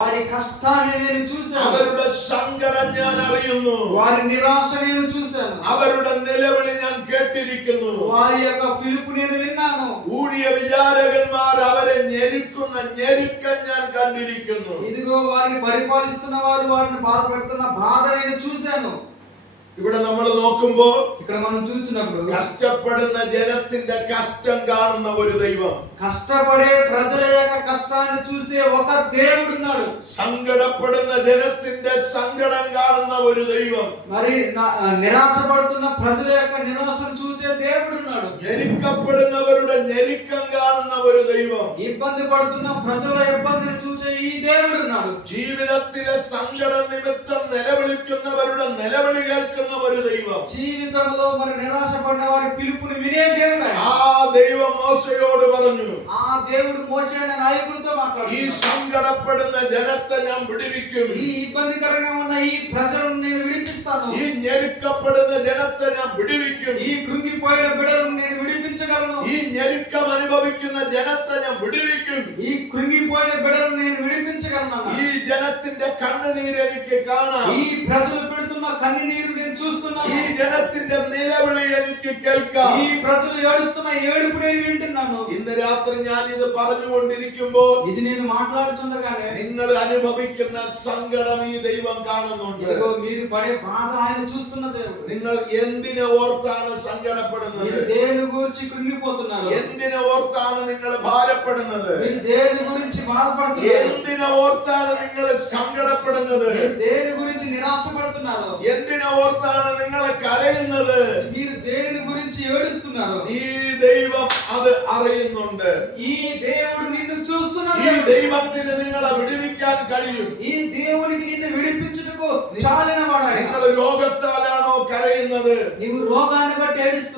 వారి కష్టాన్ని నేను చూశాను. അവരുടെ സങ്കടം ഞാൻ അറിയുന്നു. వారి నిరాశ నేను చూశాను. അവരുടെ നിലവിളി ഞാൻ കേട്ടിരിക്കുന്നു. వారి యొక్క పిలుపు నేను విన్నాను. ഊഴിയ വിചാരകന്മാർ അവരെ ഞെരുക്കുന്ന ഞെരുക്കം ഞാൻ കണ്ടിരിക്കുന്നു. ఇదిగో వారిని పరిపాలిస్తున్న వారు వారిని బాధపెడుతున్న బాధ నేను చూశాను. ഇവിടെ നമ്മൾ നോക്കുമ്പോൾ ఇక్కడ మనం చూసినప్పుడు കഷ്ടപ്പെടുന്ന ജനത്തിന്റെ കഷ്ടം കാണുന്ന ഒരു ദൈവം, కష్టపడే ప్రజల యొక్క కష్టాన్ని చూసే ఒక దేవుడు ఉన్నాడు. സങ്കടപ്പെടുന്ന ജനത്തിന്റെ സങ്കടം കാണുന്ന ഒരു ദൈవం, మరి నిరాశపడుతున్న ప్రజల యొక్క నిరాశను చూసే దేవుడు ఉన్నాడు. ഞെരുക്കപ്പെടുന്നവരുടെ ഞെരുക്കം കാണുന്ന ഒരു ദൈవం, ఇబ్బంది పడుతున్న ప్రజల ఇబ్బందిని చూసే ఈ దేవుడు ఉన్నాడు. ജീവിതത്തിലെ സങ്കട നിമിത്തം നിലവിളിക്കുന്നവരുടെ നിലവിളി കേൾക്കുന്ന ഒരു ദൈവം, జీవితంలో మరి నిరాశపడిన వారి పిలుపుని వినే దేవుడు. ആ ദൈവം മോശയോട് പറഞ്ഞു, ఆ దేవుడు మోషే అనే నాయకుడితో ഈ మాట్లాడుతున్నాడు. സങ്കടപ്പെടുന്ന ജനത്തെ ഞാൻ വിടുവിക്കും, ఈ ఇబ్బందికరంగా ఉన్న ఈ ప్రజలను నేను విడిపిస్తాను. ഈ ഞെരുക്കപ്പെടുന്ന ജനത്തെ ഞാൻ വിടുവിക്കും, ఈ కృంగిపోయిన బిడ్డలను నేను విడిపించగలను. ഈ ഞെരുക്കം അനുഭവിക്കുന്ന ജനത്തെ ഞാൻ വിടുവിക്കും, ఈ కృంగిపోయిన బిడ్డలను నేను విడిపించగలను. ഈ ജനത്തിന്റെ കണ്ണുനീര് എനിക്ക് കാണാം, ఈ ప్రజలు పెడుతున్న కన్నీరు నేను చూస్తున్నాను. ഈ ജനത്തിന്റെ നിലവിളി എനിക്ക് കേൾക്കാം. ఈ ప్రజలు ఏడుస్తున్న ఏడుపు నేను వింటున్నాను. ഇന്ന് രാത്രി ഞാൻ ഇത് പറഞ്ഞുകൊണ്ടിരിക്കുമ്പോൾ ఇది నేను మాట్లాడుచుండగానే നിങ്ങൾ അനുഭവിക്കുന്ന സങ്കടം ഈ ദൈവം കാണുന്നുണ്ട്. ఇదిగో మీరు పడే బాధ ఆయన చూస్తున్న దేవుడు. നിങ്ങൾ എന്തിനെ ഓർത്താണ് സങ്കടപ്പെടുന്നത്? మీరు దేని గురించి కృంగిపోతున్నారు? എന്തിനെ ഓർത്താണ് നിങ്ങൾ ഭാരപ്പെടുന്നത്? మీరు దేని గురించి బాధపడుతున్నారు? എന്തിനെ ഓർത്താണ് നിങ്ങൾ സങ്കടപ്പെടുന്നത്? మీరు దేని గురించి నిరాశపడుతున్నారు? എന്തിനെ ഓർത്താണ് നിങ്ങൾ കരയുന്നത്? మీరు దేని గురించి ఏడుస్తున్నారు? ഈ ദൈവം അത് അറിയുന്നുണ്ട്. ఈ దేవుడు నిన్ను చూస్తున్న ഈ దేవుడు. ദൈവത്തിന് നിങ്ങളെ വിടുവിക്കാൻ കഴിയും. ఈ దేవునికి నిన్ను విడిపించుటకు చాలిన వాడాయన. നിങ്ങൾ രോഗത്താലാണോ കരയുന്നത്? నీవు రోగాన్ని బట్టి ఏడుస్తున్నావు.